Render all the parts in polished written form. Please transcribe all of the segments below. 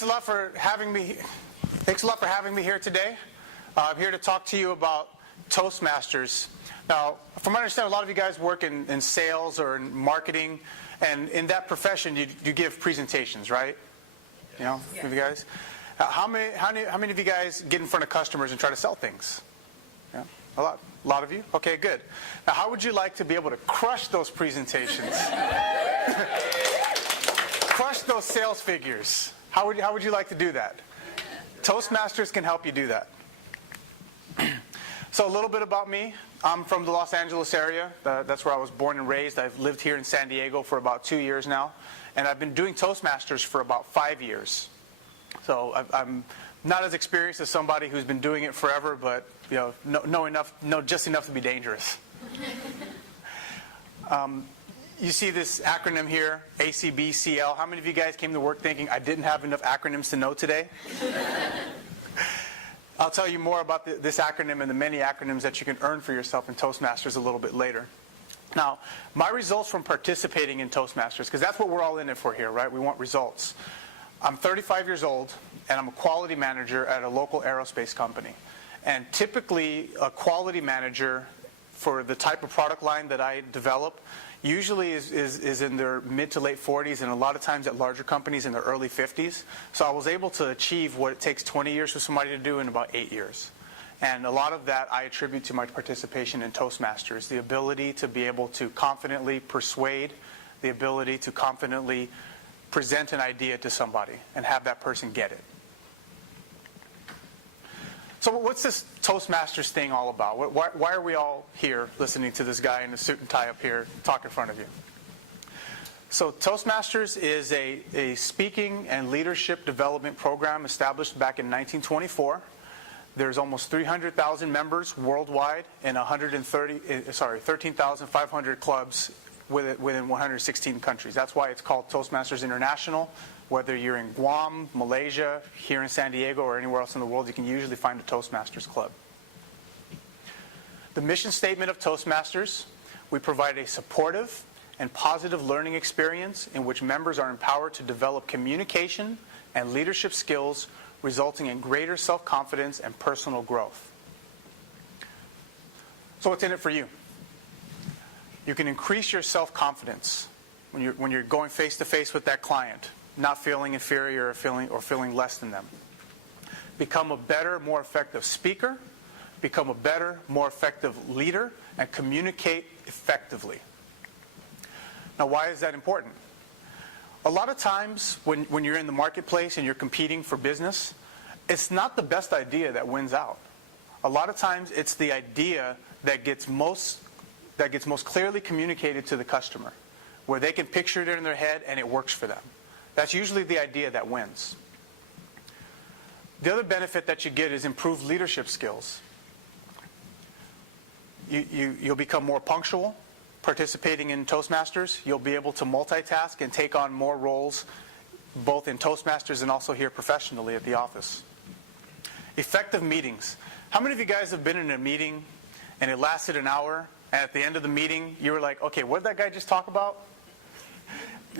Thanks a lot for having me. Thanks a lot for having me here today. I'm here to talk to you about Toastmasters. Now, from what I understand, a lot of you guys work in sales or in marketing, and in that profession, you give presentations, right? You know, Yeah. you guys. How many of you guys get in front of customers and try to sell things? Yeah, a lot. A lot of you? Okay, good. Now, how would you like to be able to crush those presentations? Crush those sales figures. How would you like to do that? Toastmasters can help you do that. So a little bit about me. I'm from the Los Angeles area. That's where I was born and raised. I've lived here in San Diego for about 2 years now. And I've been doing Toastmasters for about 5 years. So I'm not as experienced as somebody who's been doing it forever, but know just enough to be dangerous. You see this acronym here, ACBCL. How many of you guys came to work thinking I didn't have enough acronyms to know today? I'll tell you more about this acronym and the many acronyms that you can earn for yourself in Toastmasters a little bit later. Now, my results from participating in Toastmasters, because that's what we're all in it for here, right? We want results. I'm 35 years old, and I'm a quality manager at a local aerospace company. And typically, a quality manager for the type of product line that I develop usually is in their mid to late 40s, and a lot of times at larger companies in their early 50s. So I was able to achieve what it takes 20 years for somebody to do in about 8 years. And a lot of that I attribute to my participation in Toastmasters, the ability to be able to confidently persuade, the ability to confidently present an idea to somebody and have that person get it. So what's this Toastmasters thing all about? Why are we all here listening to this guy in a suit and tie up here talk in front of you? So Toastmasters is a speaking and leadership development program established back in 1924. There's almost 300,000 members worldwide in 13,500 clubs within 116 countries. That's why it's called Toastmasters International. Whether you're in Guam, Malaysia, here in San Diego, or anywhere else in the world, you can usually find a Toastmasters club. The mission statement of Toastmasters: we provide a supportive and positive learning experience in which members are empowered to develop communication and leadership skills, resulting in greater self-confidence and personal growth. So what's in it for you? You can increase your self-confidence when you're going face-to-face with that client, not feeling inferior or feeling less than them. Become a better, more effective speaker. Become a better, more effective leader, and communicate effectively. Now, why is that important? A lot of times when you're in the marketplace and you're competing for business, it's not the best idea that wins out. A lot of times it's the idea that gets most clearly communicated to the customer, where they can picture it in their head and it works for them. That's usually the idea that wins. The other benefit that you get is improved leadership skills. You'll become more punctual participating in Toastmasters. You'll be able to multitask and take on more roles, both in Toastmasters and also here professionally at the office. Effective meetings. How many of you guys have been in a meeting and it lasted an hour, and at the end of the meeting you were like, okay, what did that guy just talk about?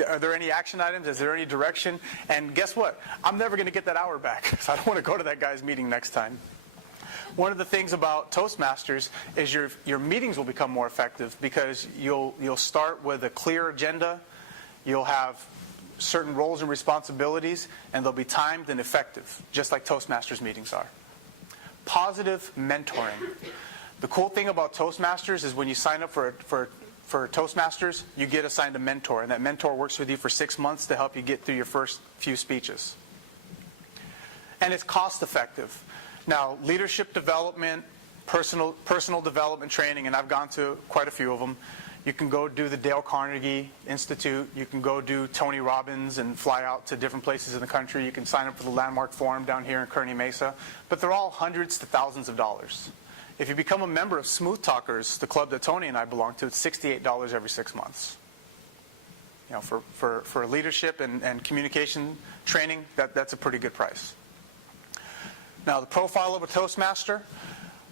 Are there any action items? Is there any direction? And guess what? I'm never going to get that hour back, so I don't want to go to that guy's meeting next time. One of the things about Toastmasters is your meetings will become more effective because you'll start with a clear agenda. You'll have certain roles and responsibilities, and they'll be timed and effective, just like Toastmasters meetings are. Positive mentoring. The cool thing about Toastmasters is when you sign up for Toastmasters, you get assigned a mentor, and that mentor works with you for 6 months to help you get through your first few speeches. And it's cost effective. Now, leadership development, personal development training, and I've gone to quite a few of them. You can go do the Dale Carnegie Institute. You can go do Tony Robbins and fly out to different places in the country. You can sign up for the Landmark Forum down here in Kearney Mesa. But they're all hundreds to thousands of dollars. If you become a member of Smooth Talkers, the club that Tony and I belong to, it's $68 every 6 months. You know, for leadership and communication training, that's a pretty good price. Now, the profile of a Toastmaster.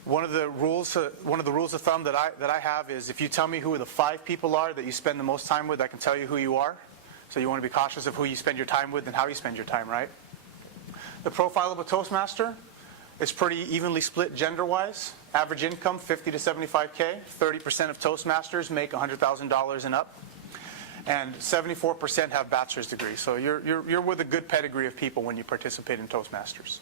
One of the rules of thumb that I have is if you tell me who the 5 people are that you spend the most time with, I can tell you who you are. So you want to be cautious of who you spend your time with and how you spend your time, right? The profile of a Toastmaster is pretty evenly split gender-wise. Average income, 50 to 75K. 30% of Toastmasters make $100,000 and up. And 74% have bachelor's degrees. So you're with a good pedigree of people when you participate in Toastmasters.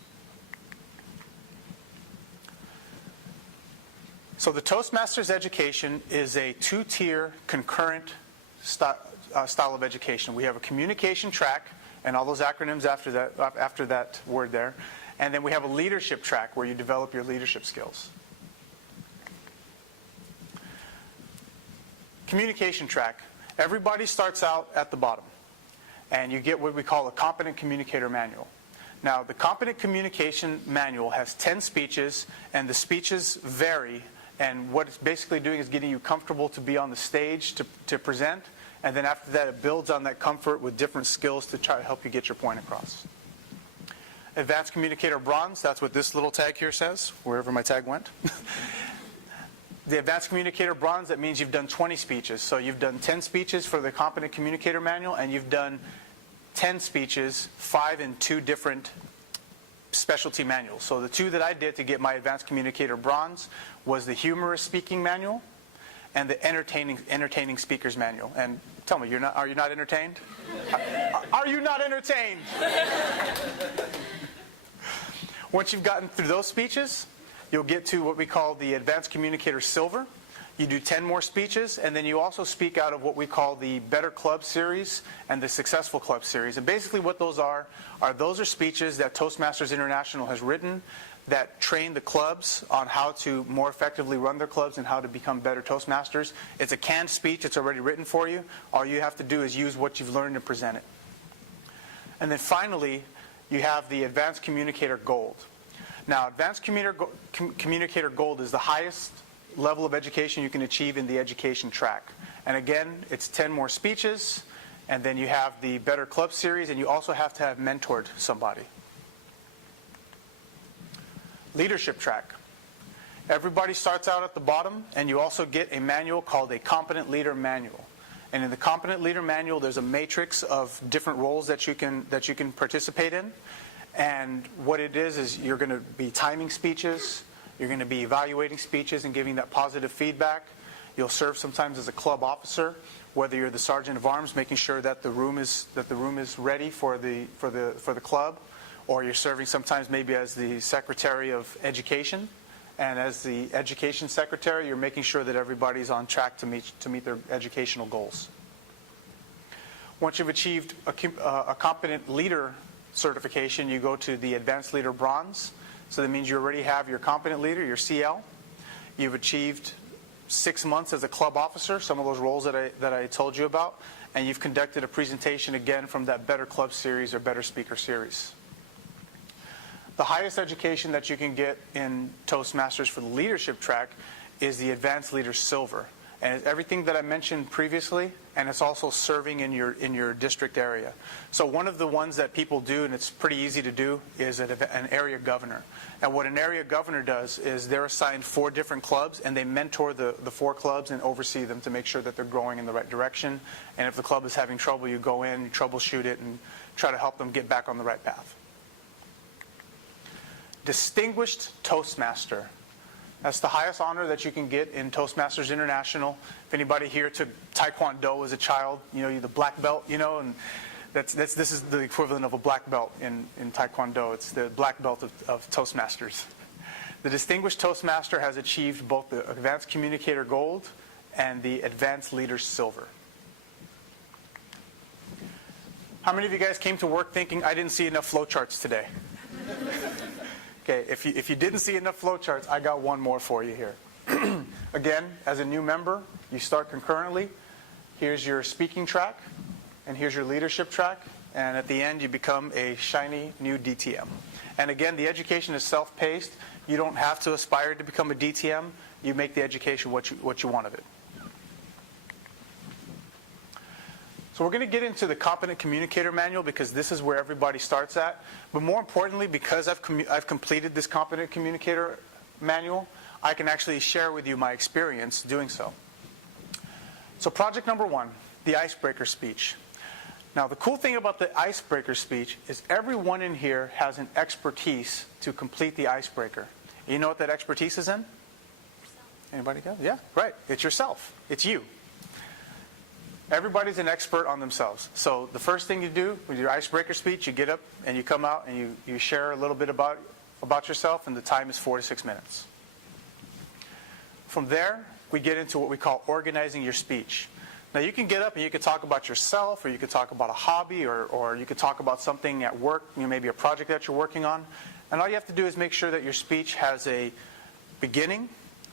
So the Toastmasters education is a two-tier concurrent style of education. We have a communication track, and all those acronyms after that word there. And then we have a leadership track where you develop your leadership skills. Communication track. Everybody starts out at the bottom, and you get what we call a competent communicator manual. Now, the competent communication manual has 10 speeches, and the speeches vary, and what it's basically doing is getting you comfortable to be on the stage to present, and then after that it builds on that comfort with different skills to try to help you get your point across. Advanced Communicator Bronze, that's what this little tag here says, wherever my tag went. The Advanced Communicator Bronze, that means you've done 20 speeches. So you've done 10 speeches for the Competent Communicator Manual, and you've done 10 speeches, 5 in 2 different specialty manuals. So the 2 that I did to get my Advanced Communicator Bronze was the Humorous Speaking Manual and the Entertaining Speakers Manual. And tell me, are you not entertained? Are you not entertained? Once you've gotten through those speeches, you'll get to what we call the Advanced Communicator Silver. You do 10 more speeches, and then you also speak out of what we call the Better Club Series and the Successful Club Series. And basically what those are those are speeches that Toastmasters International has written that train the clubs on how to more effectively run their clubs and how to become better Toastmasters. It's a canned speech. It's already written for you. All you have to do is use what you've learned and present it. And then finally, you have the Advanced Communicator Gold. Now, Advanced Communicator Gold is the highest level of education you can achieve in the education track. And again, it's 10 more speeches, and then you have the Better Club Series, and you also have to have mentored somebody. Leadership track. Everybody starts out at the bottom, and you also get a manual called a Competent Leader Manual. And in the Competent Leader Manual, there's a matrix of different roles that you can participate in. And what it is you're going to be timing speeches, you're going to be evaluating speeches and giving that positive feedback. You'll serve sometimes as a club officer, whether you're the sergeant of arms, making sure that the room is ready for the club, or you're serving sometimes maybe as the secretary of education. And as the education secretary, you're making sure that everybody's on track to meet their educational goals. Once you've achieved a competent leader certification, you go to the Advanced Leader Bronze. So that means you already have your competent leader, your CL. You've achieved 6 months as a club officer, some of those roles that I told you about, and you've conducted a presentation again from that Better Club Series or Better Speaker Series. The highest education that you can get in Toastmasters for the leadership track is the Advanced Leader Silver. And it's everything that I mentioned previously, and it's also serving in your district area. So one of the ones that people do, and it's pretty easy to do, is an area governor. And what an area governor does is they're assigned 4 different clubs, and they mentor the 4 clubs and oversee them to make sure that they're growing in the right direction. And if the club is having trouble, you go in, you troubleshoot it, and try to help them get back on the right path. Distinguished Toastmaster. That's the highest honor that you can get in Toastmasters International. If anybody here took Taekwondo as a child, you're the black belt, and this is the equivalent of a black belt in Taekwondo. It's the black belt of Toastmasters. The Distinguished Toastmaster has achieved both the Advanced Communicator Gold and the Advanced Leader Silver. How many of you guys came to work thinking, I didn't see enough flowcharts today? Okay, if you didn't see enough flowcharts, I got one more for you here. Again, as a new member, you start concurrently. Here's your speaking track, and here's your leadership track, and at the end you become a shiny new DTM. And again, the education is self-paced. You don't have to aspire to become a DTM. You make the education what you want of it. So we're going to get into the Competent Communicator Manual because this is where everybody starts at. But more importantly, because I've completed this Competent Communicator Manual, I can actually share with you my experience doing so. So project number 1, the icebreaker speech. Now, the cool thing about the icebreaker speech is everyone in here has an expertise to complete the icebreaker. You know what that expertise is in? Anybody got it? Yeah, right. It's yourself. It's you. Everybody's an expert on themselves. So the first thing you do with your icebreaker speech, you get up and you come out and you share a little bit about yourself, and the time is 4 to 6 minutes. From there, we get into what we call organizing your speech. Now, you can get up and you can talk about yourself, or you could talk about a hobby, or you could talk about something at work, maybe a project that you're working on. And all you have to do is make sure that your speech has a beginning,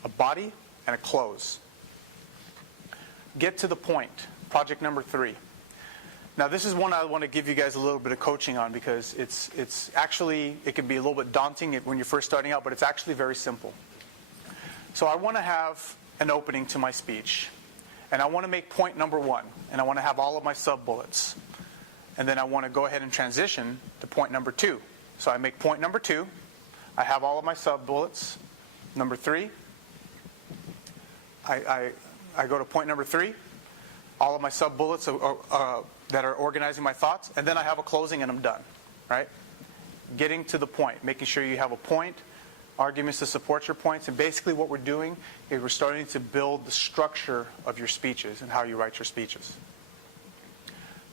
a body, and a close. Get to the point. Project number 3. Now, this is one I want to give you guys a little bit of coaching on, because it's actually, it can be a little bit daunting when you're first starting out, but it's actually very simple. So I want to have an opening to my speech. And I want to make point number 1, and I want to have all of my sub-bullets. And then I want to go ahead and transition to point number 2. So I make point number 2. I have all of my sub-bullets. Number 3. I go to point number 3. All of my sub-bullets that are organizing my thoughts. And then I have a closing, and I'm done. Right? Getting to the point. Making sure you have a point. Arguments to support your points. And basically what we're doing is we're starting to build the structure of your speeches and how you write your speeches.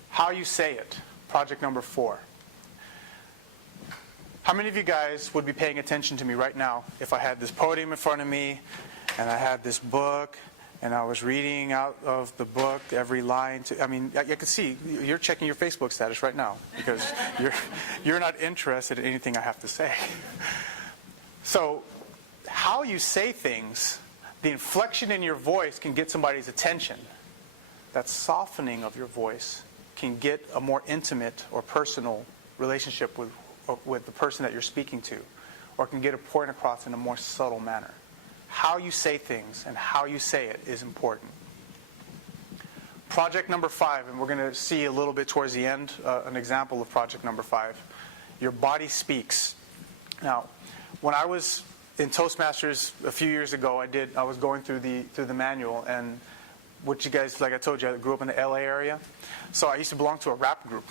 How you say it. Project number 4. How many of you guys would be paying attention to me right now if I had this podium in front of me and I had this book and I was reading out of the book every line? I can see you're checking your Facebook status right now because you're not interested in anything I have to say. So how you say things, the inflection in your voice can get somebody's attention. That softening of your voice can get a more intimate or personal relationship with the person that you're speaking to, or can get a point across in a more subtle manner. How you say things and how you say it is important. Project number 5, and we're going to see a little bit towards the end an example of project number 5. Your body speaks. Now, when I was in Toastmasters a few years ago, I was going through the manual, and what you guys, like I told you, I grew up in the LA area, so I used to belong to a rap group.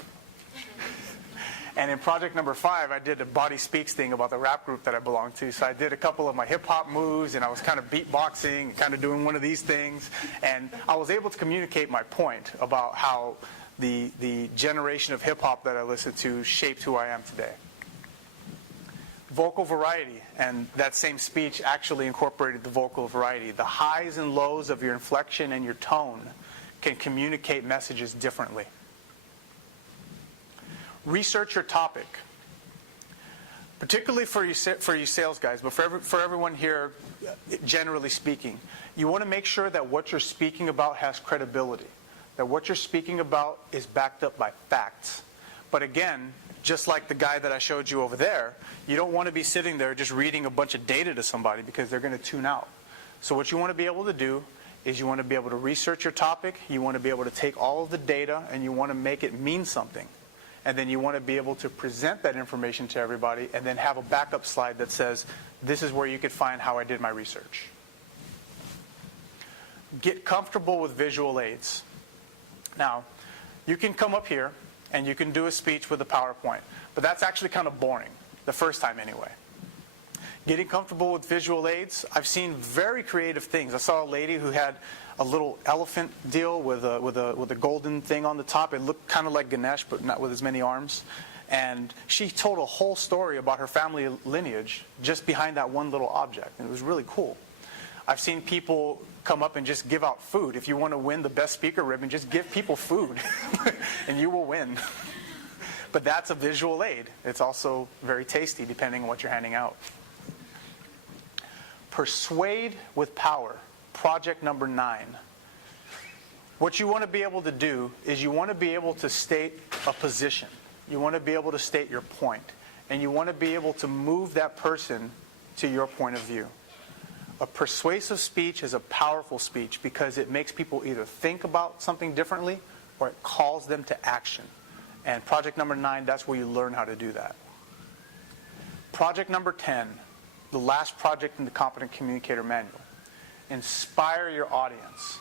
And in project number 5, I did a body speaks thing about the rap group that I belonged to. So I did a couple of my hip-hop moves, and I was kind of beatboxing, kind of doing one of these things. And I was able to communicate my point about how the generation of hip-hop that I listened to shaped who I am today. Vocal variety, and that same speech actually incorporated the vocal variety. The highs and lows of your inflection and your tone can communicate messages differently. Research your topic, particularly for you sales guys, but for everyone here, generally speaking. You want to make sure that what you're speaking about has credibility, that what you're speaking about is backed up by facts. But again, just like the guy that I showed you over there, you don't want to be sitting there just reading a bunch of data to somebody because they're going to tune out. So what you want to be able to do is you want to be able to research your topic, you want to be able to take all of the data, and you want to make it mean something. And then you want to be able to present that information to everybody and then have a backup slide that says, this is where you could find how I did my research. Get comfortable with visual aids. Now, you can come up here and you can do a speech with a PowerPoint, but that's actually kind of boring, the first time anyway. Getting comfortable with visual aids, I've seen very creative things. I saw a lady who had a little elephant deal with a golden thing on the top. It looked kind of like Ganesh, but not with as many arms. And she told a whole story about her family lineage just behind that one little object. And it was really cool. I've seen people come up and just give out food. If you want to win the best speaker ribbon, just give people food, and you will win. But that's a visual aid. It's also very tasty, depending on what you're handing out. Persuade with power. Project number 9. What you want to be able to do is you want to be able to state a position. You want to be able to state your point. And you want to be able to move that person to your point of view. A persuasive speech is a powerful speech because it makes people either think about something differently or it calls them to action. And project number 9, that's where you learn how to do that. Project number 10, the last project in the Competent Communicator Manual. Inspire your audience.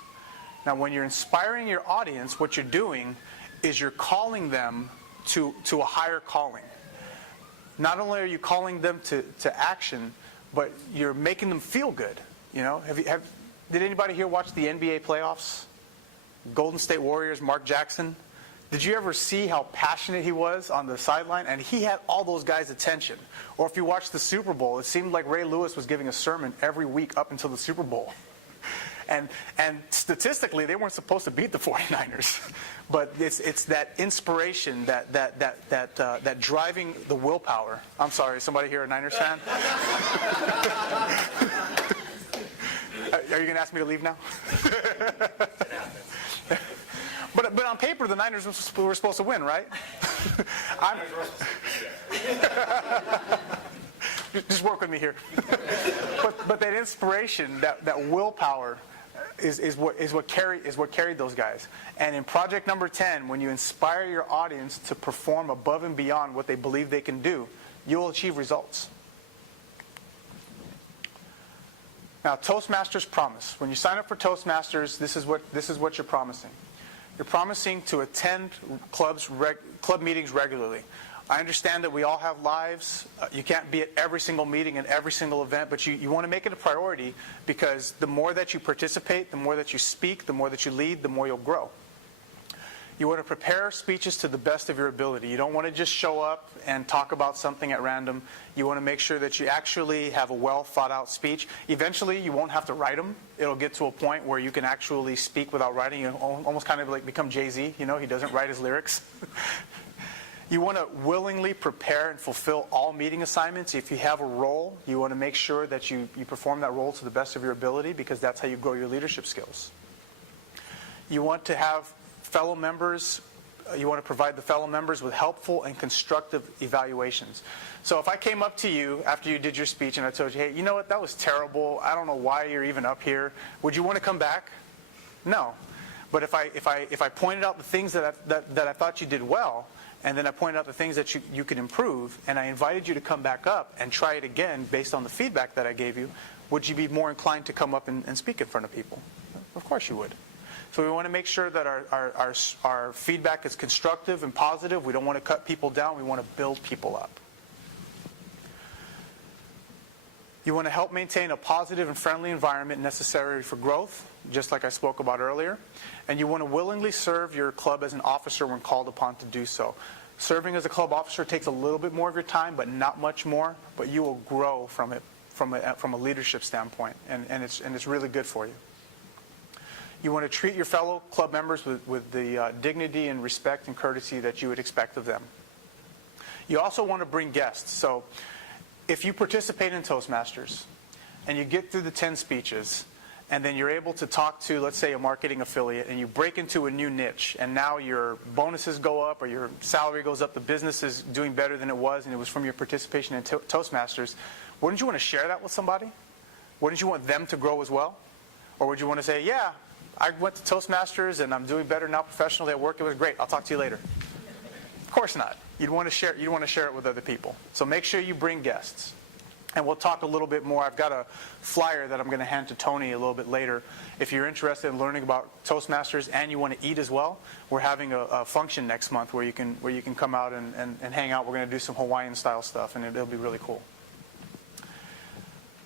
Now, when you're inspiring your audience, what you're doing is you're calling them to a higher calling. Not only are you calling them to action, but you're making them feel good. You know, did anybody here watch the NBA playoffs? Golden State Warriors, Mark Jackson. Did you ever see how passionate he was on the sideline? And he had all those guys' attention. Or if you watched the Super Bowl, it seemed like Ray Lewis was giving a sermon every week up until the Super Bowl. And statistically, they weren't supposed to beat the 49ers. But it's that inspiration, that driving the willpower. I'm sorry, somebody here a Niners fan? Are you going to ask me to leave now? But on paper, the Niners were supposed to win, right? Just work with me here. But that inspiration, that willpower, is what carried those guys. And in project number 10, when you inspire your audience to perform above and beyond what they believe they can do, you'll achieve results. Now, Toastmasters promise. When you sign up for Toastmasters, this is what you're promising. You're promising to attend club meetings regularly. I understand that we all have lives. You can't be at every single meeting and every single event, but you want to make it a priority, because the more that you participate, the more that you speak, the more that you lead, the more you'll grow. You want to prepare speeches to the best of your ability. You don't want to just show up and talk about something at random. You want to make sure that you actually have a well thought out speech. Eventually, you won't have to write them. It'll get to a point where you can actually speak without writing. You almost kind of like become Jay-Z. You know, he doesn't write his lyrics. You want to willingly prepare and fulfill all meeting assignments. If you have a role, you want to make sure that you perform that role to the best of your ability, because that's how you grow your leadership skills. You want to have fellow members, you want to provide the fellow members with helpful and constructive evaluations. So if I came up to you after you did your speech and I told you, hey, you know what, that was terrible. I don't know why you're even up here. Would you want to come back? No. But if I pointed out the things that I thought you did well, and then I pointed out the things that you could improve, and I invited you to come back up and try it again based on the feedback that I gave you, would you be more inclined to come up and speak in front of people? Of course you would. So we want to make sure that our feedback is constructive and positive. We don't want to cut people down. We want to build people up. You want to help maintain a positive and friendly environment necessary for growth, just like I spoke about earlier. And you want to willingly serve your club as an officer when called upon to do so. Serving as a club officer takes a little bit more of your time, but not much more. But you will grow from it from a leadership standpoint, and it's really good for you. You want to treat your fellow club members with the dignity and respect and courtesy that you would expect of them. You also want to bring guests. So if you participate in Toastmasters and you get through the 10 speeches, and then you're able to talk to, let's say, a marketing affiliate, and you break into a new niche, and now your bonuses go up or your salary goes up, the business is doing better than it was, and it was from your participation in Toastmasters, wouldn't you want to share that with somebody? Wouldn't you want them to grow as well? Or would you want to say, yeah, I went to Toastmasters and I'm doing better now professionally at work. It was great. I'll talk to you later. Of course not. You'd want to share it with other people. So make sure you bring guests. And we'll talk a little bit more. I've got a flyer that I'm going to hand to Tony a little bit later. If you're interested in learning about Toastmasters and you want to eat as well, we're having a function next month where you can come out and hang out. We're going to do some Hawaiian style stuff, and it'll be really cool.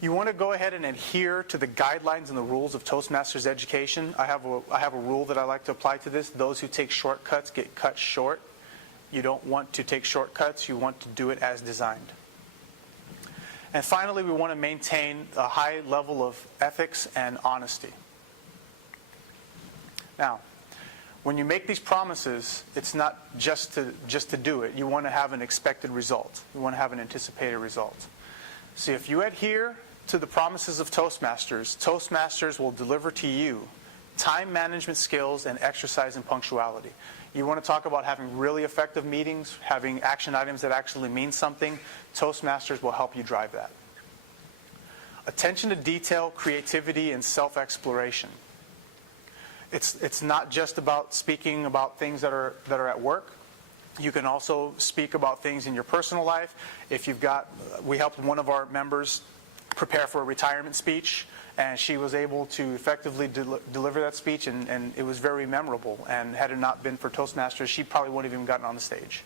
You want to go ahead and adhere to the guidelines and the rules of Toastmasters education. I have a rule that I like to apply to this. Those who take shortcuts get cut short. You don't want to take shortcuts. You want to do it as designed. And finally, we want to maintain a high level of ethics and honesty. Now, when you make these promises, it's not just to do it. You want to have an expected result. You want to have an anticipated result. See, if you adhere to the promises of Toastmasters, Toastmasters will deliver to you time management skills and exercise and punctuality. You want to talk about having really effective meetings, having action items that actually mean something, Toastmasters will help you drive that. Attention to detail, creativity, and self-exploration. It's not just about speaking about things that are at work. You can also speak about things in your personal life. We helped one of our members prepare for a retirement speech, And she was able to effectively deliver that speech, and it was very memorable. And had it not been for Toastmasters, she probably wouldn't have even gotten on the stage.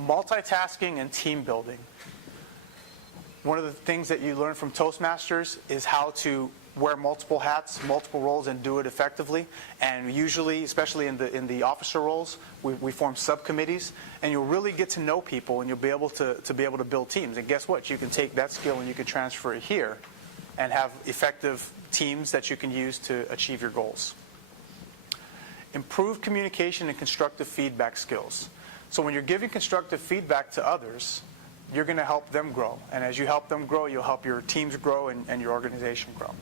Multitasking and team building. One of the things that you learn from Toastmasters is how to wear multiple hats, multiple roles, and do it effectively. And usually, especially in the officer roles, we form subcommittees, and you'll really get to know people, and you'll be able to build teams. And guess what? You can take that skill and you can transfer it here and have effective teams that you can use to achieve your goals. Improve communication and constructive feedback skills. So when you're giving constructive feedback to others, you're going to help them grow. And as you help them grow, you'll help your teams grow and your organization grow.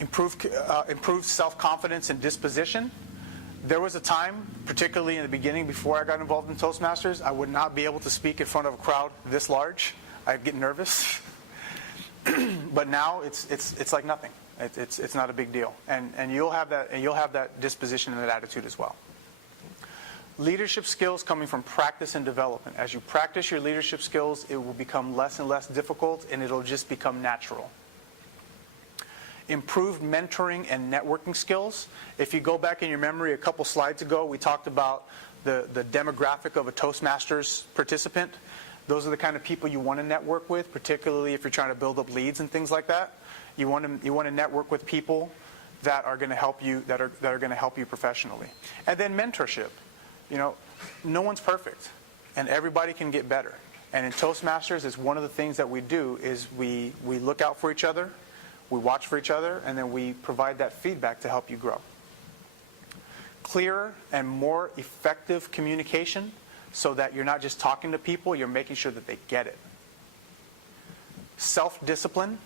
Improve self-confidence and disposition. There was a time, particularly in the beginning before I got involved in Toastmasters, I would not be able to speak in front of a crowd this large. I'd get nervous. But now it's like nothing. It's not a big deal. And you'll have that disposition and that attitude as well. Leadership skills coming from practice and development. As you practice your leadership skills, it will become less and less difficult, and it'll just become natural. Improved mentoring and networking skills. If you go back in your memory a couple slides ago, we talked about the demographic of a Toastmasters participant. Those are the kind of people you want to network with, particularly if you're trying to build up leads and things like that. You want to network with people that are going to help you that are going to help you professionally. And then mentorship. No one's perfect, and everybody can get better. And in Toastmasters, it's one of the things that we do is we look out for each other, we watch for each other, and then we provide that feedback to help you grow. Clearer and more effective communication so that you're not just talking to people, you're making sure that they get it. Self-discipline,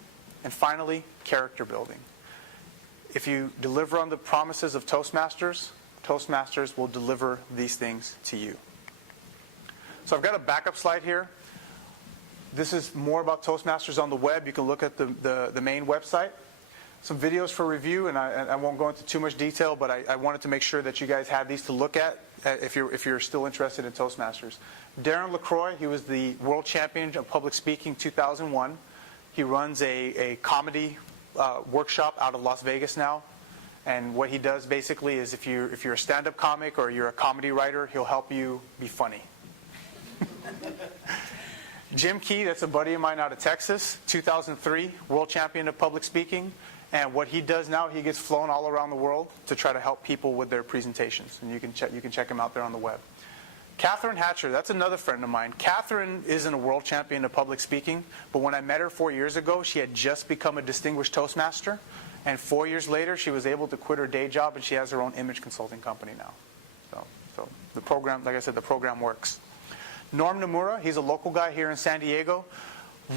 and finally, character building. If you deliver on the promises of Toastmasters, Toastmasters will deliver these things to you. So I've got a backup slide here. This is more about Toastmasters on the web. You can look at the main website. Some videos for review, and I won't go into too much detail, but I wanted to make sure that you guys had these to look at if you're still interested in Toastmasters. Darren LaCroix, he was the world champion of public speaking 2001. He runs a comedy workshop out of Las Vegas now. And what he does basically is if you're a stand-up comic or you're a comedy writer, he'll help you be funny. Jim Key, that's a buddy of mine out of Texas, 2003, world champion of public speaking. And what he does now, he gets flown all around the world to try to help people with their presentations. And you can check him out there on the web. Catherine Hatcher, that's another friend of mine. Catherine isn't a world champion of public speaking, but when I met her 4 years ago, she had just become a distinguished Toastmaster. And 4 years later, she was able to quit her day job, and she has her own image consulting company now. So the program, like I said, the program works. Norm Nomura, he's a local guy here in San Diego.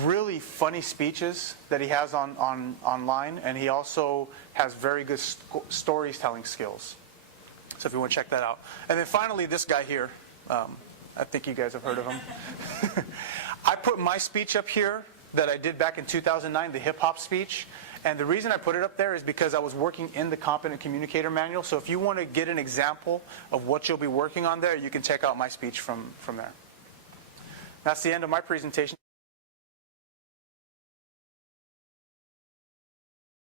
Really funny speeches that he has online, and he also has very good storytelling skills. So if you want to check that out. And then finally, this guy here. I think you guys have heard of him. I put my speech up here that I did back in 2009, the hip-hop speech. And the reason I put it up there is because I was working in the Competent Communicator Manual. So if you want to get an example of what you'll be working on there, you can check out my speech from there. That's the end of my presentation.